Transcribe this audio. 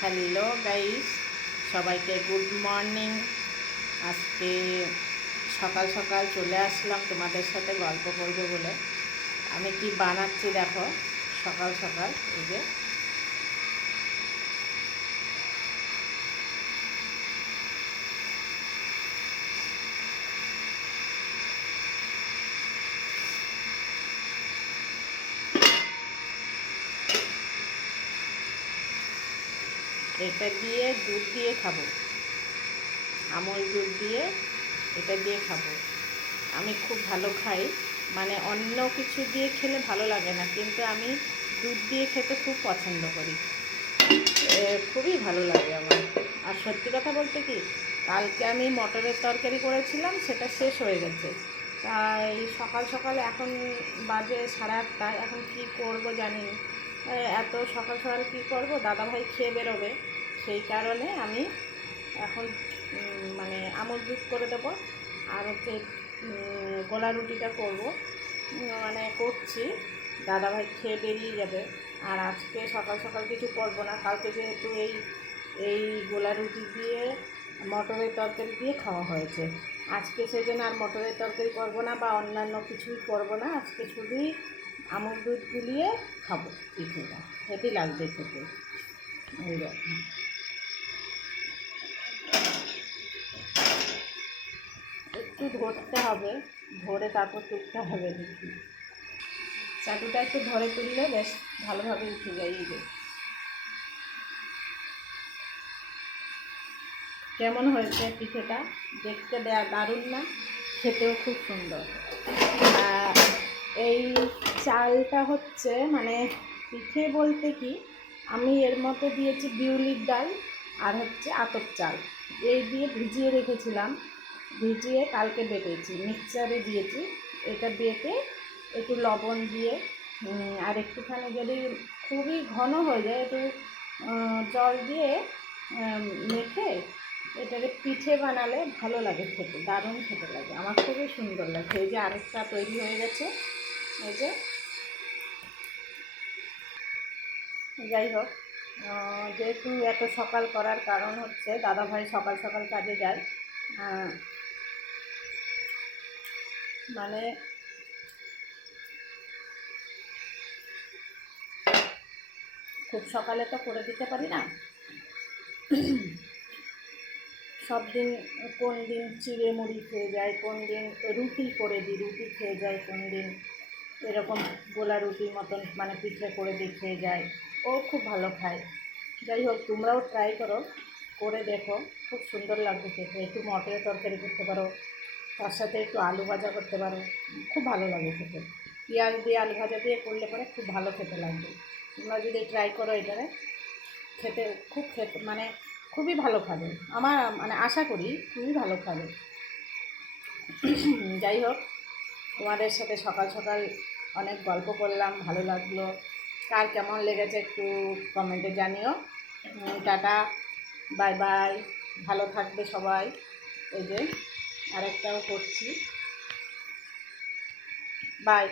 Hello guys সবাইকে good morning আজকে সকাল সকাল চলে আসলাম তোমাদের সাথে গল্প করবে বলে। আমি কি বানাচ্ছি দেখো সকাল সকাল, এই যে। এটা দিয়ে দুধ দিয়ে খাব। আমল দুধ দিয়ে এটা দিয়ে খাব। আমি খুব ভালো খাই। মানে অন্য কিছু দিয়ে খেলে ভালো লাগে না, কিন্তু আমি দুধ দিয়ে খেতে খুব পছন্দ করি। খুবই ভালো লাগে আমার। আর সত্যি কথা বলতে কি, কালকে আমি মটরের তরকারি করেছিলাম, সেটা শেষ হয়ে গেছে। তাই সকাল সকাল এখন বাজে সাড়ে আটটা, এখন কি করব জানি এত সকাল সকাল কি করব? দাদাভাই খেয়ে বেরোবে। সেই কারণে আমি এখন মানে আমল দুধ করে দেবো। আর হচ্ছে গোলা রুটিটা করব। মানে করছি। দাদাভাই খেয়ে বেরিয়ে যাবে। আর আজকে সকাল সকাল কিছু করব না। কালকে যেহেতু এই এই গোলা রুটি দিয়ে, মটরের তরকারি দিয়ে খাওয়া হয়েছে। আজকে সেই জন্য আর মটরের তরকারি করব না বা অন্যান্য কিছুই করব না। আজকে শুধুই আমল দুধ গুলিয়ে খাব পিঠেটা। হেঁটে লাগবে খেতে। এই দেখো একটু ধরতে হবে, ধরে তারপর তুলতে হবে দেখি। চাটুটা একটু ধরে তুললে বেশ ভালোভাবে উঠে যায় এই কেমন হয়েছে পিঠেটা? দেখতে দা- দারুণ না? খেতেও খুব সুন্দর। আর এই চালটা হচ্ছে মানে পিঠে বলতে কি, আমি এর মধ্যে দিয়েছি বিউলির ডাল আর হচ্ছে আতপ চাল। এই দিয়ে ভিজিয়ে রেখেছিলাম, ভিজিয়ে কালকে বেটেছি মিক্সচারে দিয়েছি, এটা বেটে একটু লবণ দিয়ে আর একটুখানি যদি খুবই ঘন হয়ে যায়, একটু জল দিয়ে মেখে এটাকে পিঠে বানালে ভালো লাগে খেতে, দারুণ খেতে লাগে। আমার খুবই সুন্দর লাগে। এই যে আরেকটা তৈরি হয়ে গেছে এই যে। যাই হোক যেহেতু এত সকাল করার কারণ হচ্ছে, দাদাভাই সকাল সকাল কাজে যায় মানে খুব সকালে তো করে দিতে পারি না। সব দিন কোন দিন চিড়ে মুড়ি খেয়ে যায়, কোন দিন রুটি করে দিই, রুটি খেয়ে যায় কোন দিন। এরকম গোলা রুটির মতন মানে পিঠে করে দিয়ে খেয়ে যায়। ও খুব ভালো খায়। যাই হোক, তোমরাও ট্রাই করো। করে দেখো। খুব সুন্দর লাগবে খেতে। একটু মটরের তরকারি করতে পারো। তার সাথে একটু আলু ভাজা করতে পারো। খুব ভালো লাগে খেতে। পেঁয়াজ দিয়ে আলু ভাজা দিয়ে করলে পরে খুব ভালো খেতে লাগবে। তোমরা যদি ট্রাই করো এটারে খেতে খুব খেতে মানে খুবই ভালো খাবে। আমার মানে আশা করি খুবই ভালো খাবে। যাই হোক তোমাদের সাথে সকাল সকাল অনেক গল্প করলাম, ভালো লাগল। কার কেমন লেগেছে একটু কমেন্টে জানিও। টাটা বাই বাই ভালো থাকবে সবাই। এই যে আরেকটাও করছি। বাই